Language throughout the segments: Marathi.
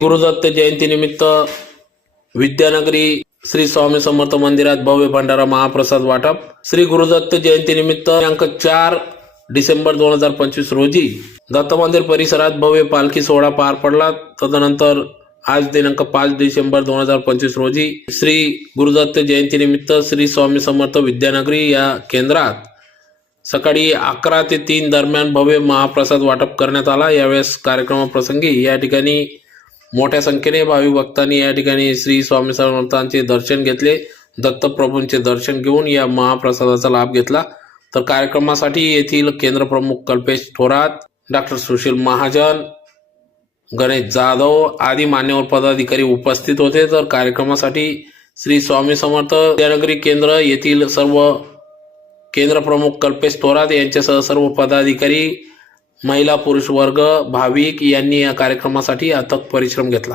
गुरुदत्त जयंतीनिमित्त विद्यानगरी श्री स्वामी समर्थ मंदिरात भव्य भंडारा महाप्रसाद वाटप। श्री गुरुदत्त जयंतीनिमित्त दिनांक 4 डिसेंबर 2025 रोजी दत्त मंदिर परिसरात भव्य पालखी सोहळा पार पडला। तदनंतर आज दिनांक 5 डिसेंबर 2025 रोजी श्री गुरुदत्त जयंतीनिमित्त श्री स्वामी समर्थ विद्यानगरी या केंद्रात सकाळी 11 ते 3 दरम्यान भव्य महाप्रसाद वाटप करण्यात आला। यावेळेस कार्यक्रमाप्रसंगी या ठिकाणी मोठ्या संख्येने भाविक भक्तांनी या ठिकाणी श्री स्वामी समर्थांचे दर्शन घेतले। दत्तप्रभूंचे दर्शन घेऊन या महाप्रसादाचा लाभ घेतला। तर कार्यक्रमासाठी येथील केंद्र प्रमुख कल्पेश थोरात, डॉक्टर सुशील महाजन, गणेश जाधव आदी मान्यवर पदाधिकारी उपस्थित होते। तर कार्यक्रमासाठी श्री स्वामी समर्थ विद्यानगरी केंद्र येथील सर्व केंद्र प्रमुख कल्पेश थोरात यांच्यासह सर्व पदाधिकारी, महिला पुरुष वर्ग, भाविक यांनी या कार्यक्रमासाठी अथक परिश्रम घेतला।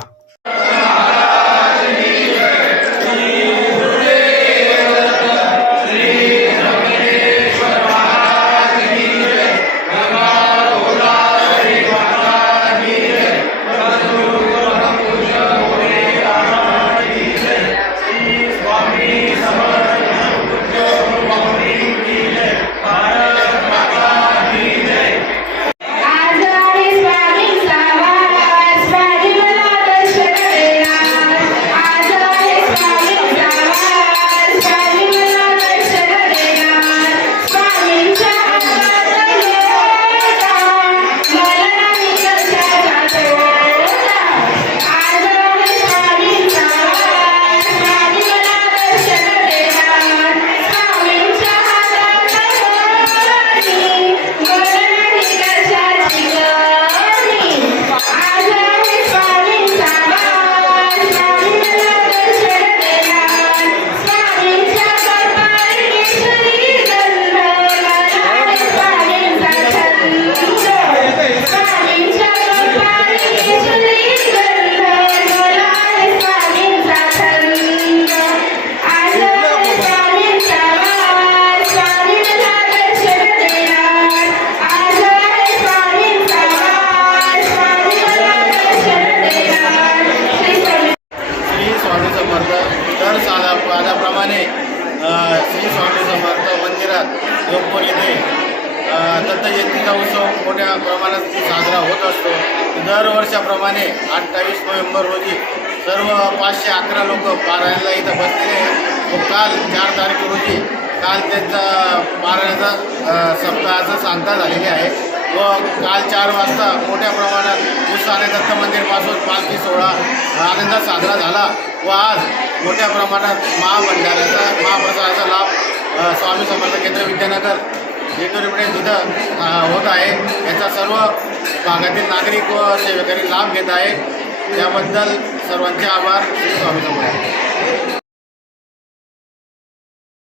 दर सालाप्रमाणे श्री स्वामी समर्थ मंदिरात योगपूर येथे दत्त जयंतीचा उत्सव मोठ्या प्रमाणात साजरा होत असतो। दरवर्षाप्रमाणे 28 नोव्हेंबर रोजी सर्व 511 लोक पारायणाला इथं बसलेले आहेत। व काल 4 तारीख रोजी त्यांचा पारायणाचा सप्ताहाचा सांगता झालेली आहे व काल 4 वाजता मोठ्या प्रमाणात उत्साहाने दत्त मंदिरपासून पालखी सोहळा आनंदात साजरा झाला व आज मोठ्या प्रमाणात महाप्रसादाचा लाभ स्वामी समर्थ केंद्र विद्यानगर जेजुरीपुढे तिथं होत आहे। याचा सर्व भागातील नागरिक व सेवेकरी लाभ घेत आहे। त्याबद्दल सर्वांचे आभार। स्वामी समर्थ।